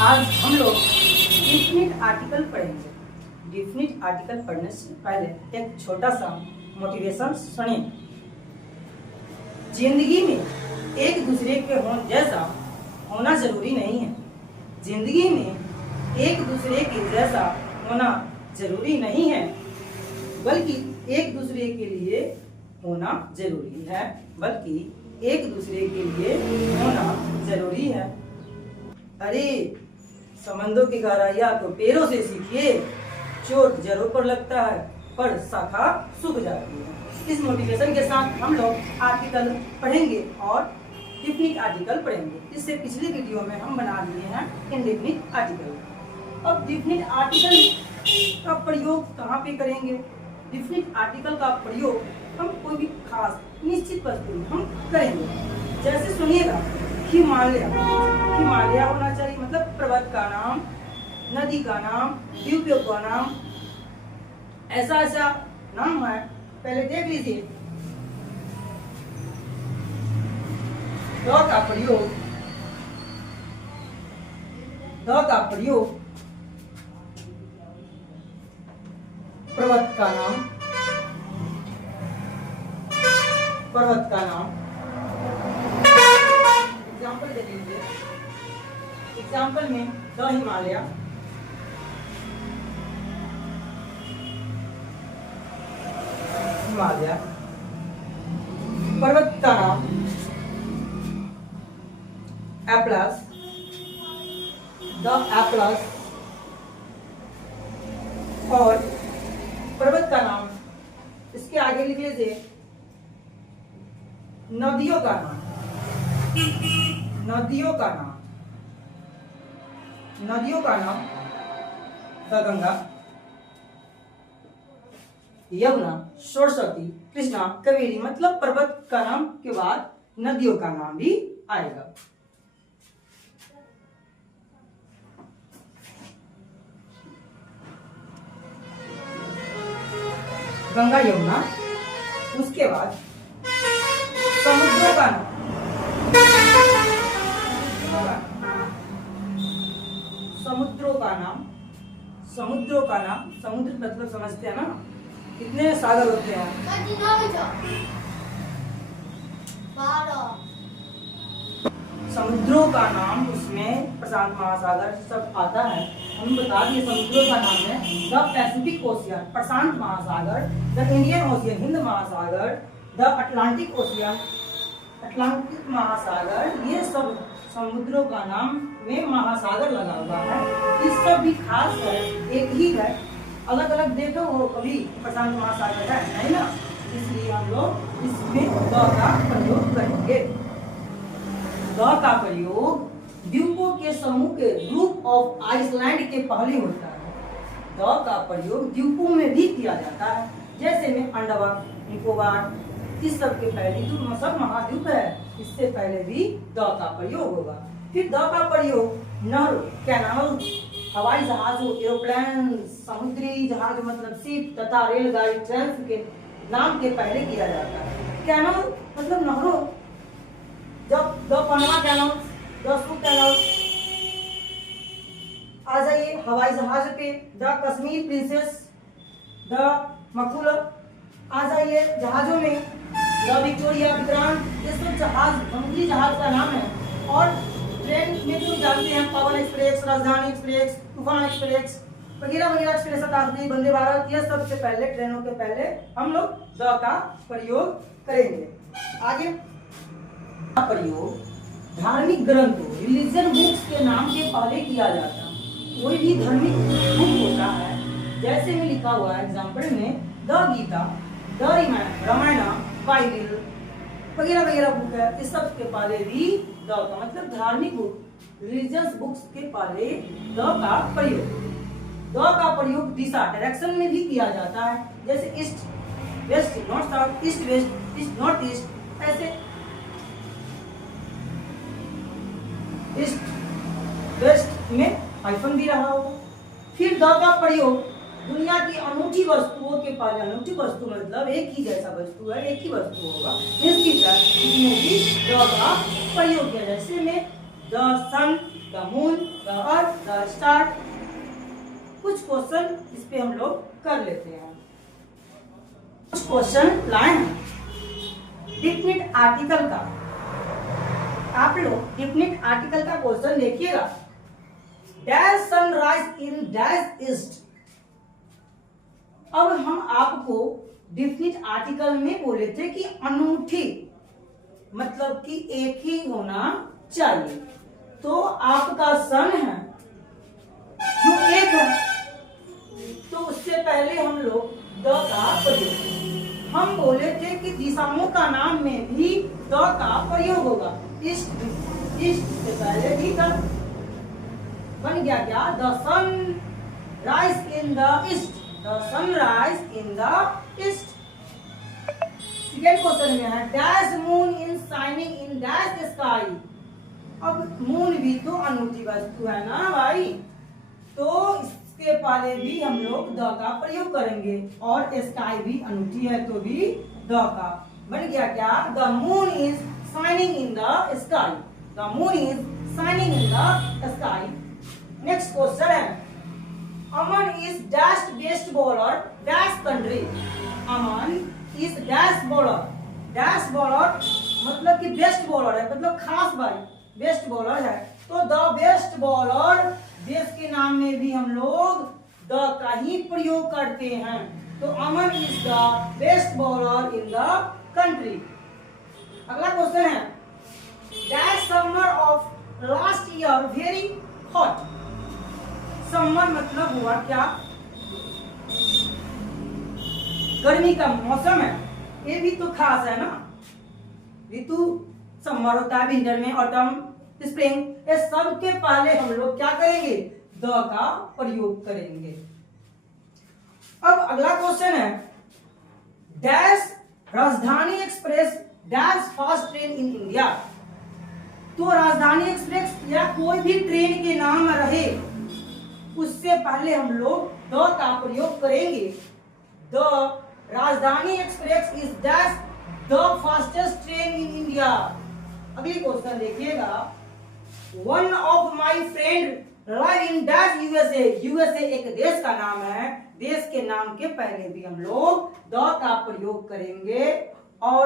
आज हम लोग डिफिनिट आर्टिकल पढ़ेंगे। डिफिनिट आर्टिकल पढ़ने से पहले एक छोटा सा मोटिवेशन सुनिए। जिंदगी में एक दूसरे के जैसा होना जरूरी नहीं है। जिंदगी में एक दूसरे के जैसा होना जरूरी नहीं है, बल्कि एक दूसरे के लिए होना जरूरी है। बल्कि एक दूसरे के लिए होना जरूरी है। अरे समंदों की गहराइयाँ तो पैरों से सीखिए, चोट जरूर पर लगता है पर शाखा सूख जाती है। इस मोटिवेशन के साथ हम लोग आर्टिकल पढ़ेंगे और डिफिनिट आर्टिकल पढ़ेंगे। इससे पिछली वीडियो में हम बना दिए हैं इंडेफिनिट आर्टिकल। अब डिफिनिट आर्टिकल का प्रयोग कहाँ पे करेंगे? डिफिनिट आर्टिकल का प्रयोग हम कोई भी खास निश्चित वस्तु में हम करेंगे। जैसे सुनिएगा, हिमालय हिमालय होना चाहिए, मतलब पर्वत का नाम, नदी का नाम, द्वीपों का नाम, ऐसा ऐसा नाम है। पहले देख लीजिए। द का प्रयोग पर्वत का नाम, एग्जाम्पल दे लीजिए। एग्जाम्पल में द हिमालय, पर्वत का नाम एप्लस, द एप्लस, और पर्वत का नाम इसके आगे लिख लीजिए नदियों का नाम, द गंगा, यमुना, सरस्वती, कृष्णा, कावेरी। मतलब पर्वत का नाम के बाद नदियों का नाम भी आएगा। गंगा, यमुना, उसके बाद समुद्रों का नाम, समुद्र मतलब समझते हैं ना, कितने सागर होते हैं? समुद्रों का नाम उसमें प्रशांत महासागर सब आता है। हम बता दिए समुद्रों का नाम है द पैसिफिक ओशियन, प्रशांत महासागर, द इंडियन ओशियन, हिंद महासागर, द अटलांटिक ओशियन, अटलांटिक महासागर। ये सब समुद्रों का नाम में महासागर लगा हुआ है। इस सब भी खास है, एक ही है। अलग अलग देखो हो कभी प्रशांत महासागर है नहीं ना, इसलिए हम लोग इसमें द का प्रयोग करेंगे। द का प्रयोग द्वीपों के समूह के ग्रुप ऑफ आइसलैंड के पहले होता है। द का प्रयोग द्वीपों में भी किया जाता है, जैसे में अंडमान, निकोबार, इस सब के पहले तो सब महाद्वीप है, इससे पहले भी द का प्रयोग होगा। फिर द का प्रयोग नहर, कैनाल, हवाई जहाज, एरोप्लेन, समुद्री जहाज मतलब शिप तथा रेलगाड़ी, ट्रेन के नाम के पहले किया जाता है। कैनाल मतलब नहरों, जब the Panama canal, the Suez canal. आ जाइए हवाई जहाज पे, द कश्मीर प्रिंसेस, द मकुल। आ जाइए जहाजों में, द विक्टोरिया, विक्रांत, ये सब जहाज समुद्री जहाज का नाम है। और ट्रेन में तो जानते हैं पवन एक्सप्रेस, राजधानी एक्सप्रेस, तूफान एक्सप्रेस वगैरह वगैरह एक्सप्रेस, शताब्दी, वंदे भारत, ये सबसे पहले ट्रेनों के पहले हम लोग द का प्रयोग करेंगे। आगे प्रयोग धार्मिक ग्रंथों, रिलीजन बुक्स के नाम के पहले किया जाता है। कोई भी धार्मिक बुक होता है, जैसे में लिखा हुआ है एग्जाम्पल में the Gita, the Ramayana, Bible वगैरह वगैरह बुक है। इस सब के पहले भी द का मतलब धार्मिक बुक, रिलीजियस बुक्स के पहले द का प्रयोग। द का प्रयोग दिशा, डायरेक्शन में भी किया जाता है, जैसे east west, north south, east west, east north east, ऐसे ईस्ट वेस्ट में हाइफन भी रहा होगा। फिर द का प्रयोग दुनिया की अनूठी वस्तुओं के पहले, अनूठी वस्तु मतलब एक ही जैसा वस्तु है, एक ही वस्तु होगा, इसकी तरह इसमें भी द का प्रयोग किया। जैसे में the sun, the moon, the the earth, the star. कुछ क्वेश्चन इस पे हम लोग कर लेते हैं। कुछ क्वेश्चन लाए हैं डिफिनिट आर्टिकल का। आप लोग डिफिनिट आर्टिकल का क्वेश्चन देखिएगा। Dash sunrise in dash east. अब हम आपको डिफिनिट आर्टिकल में बोले थे कि अनूठी, मतलब कि एक ही होना चाहिए। तो आपका सन है जो एक है, तो उससे पहले हम लोग द का प्रयोग, हम बोले थे कि दिशाओं का नाम में भी द का प्रयोग होगा। ईस्ट, ईस्ट से पहले भी था, बन गया क्या? The sun rise in the east, the sun rise in the east. Second question में है dash moon in shining in dash sky. अब मून भी तो अनूठी वस्तु है ना भाई, तो इसके पहले भी हम लोग द का प्रयोग करेंगे, और स्काई भी अनूठी है तो भी द का। बन गया क्या? The moon is shining in the sky, the moon is shining in the sky. Next question है Aman is dash best bowler dash country. Aman is dash bowler, dash bowler मतलब कि बेस्ट बॉलर है, मतलब खास भाई, बेस्ट बॉलर है। तो the best bowler, देश के नाम में भी हम लोग द का ही प्रयोग करते हैं। तो Aman is the best bowler in the country. अगला क्वेश्चन है dash summer of last year very hot. Summer मतलब हुआ क्या? गर्मी का मौसम है, ये भी तो खास है ना। ऋतु समर होता है, विंटर में ऑटम, स्प्रिंग, ये सब के पहले हम लोग क्या करेंगे? द का प्रयोग करेंगे। अब अगला क्वेश्चन है डैश राजधानी express dash fast train in India. तो राजधानी एक्सप्रेस या कोई भी ट्रेन के नाम रहे उससे पहले हम लोग द का प्रयोग करेंगे। द राजधानी express is dash the fastest train in India. अगली क्वेश्चन देखिएगा one of my friend live in dash USA. USA एक देश का नाम है, देश के नाम के पहले भी हम लोग द का प्रयोग करेंगे, और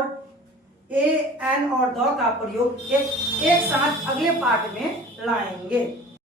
ए एन और द का प्रयोग एक साथ अगले पार्ट में लाएंगे।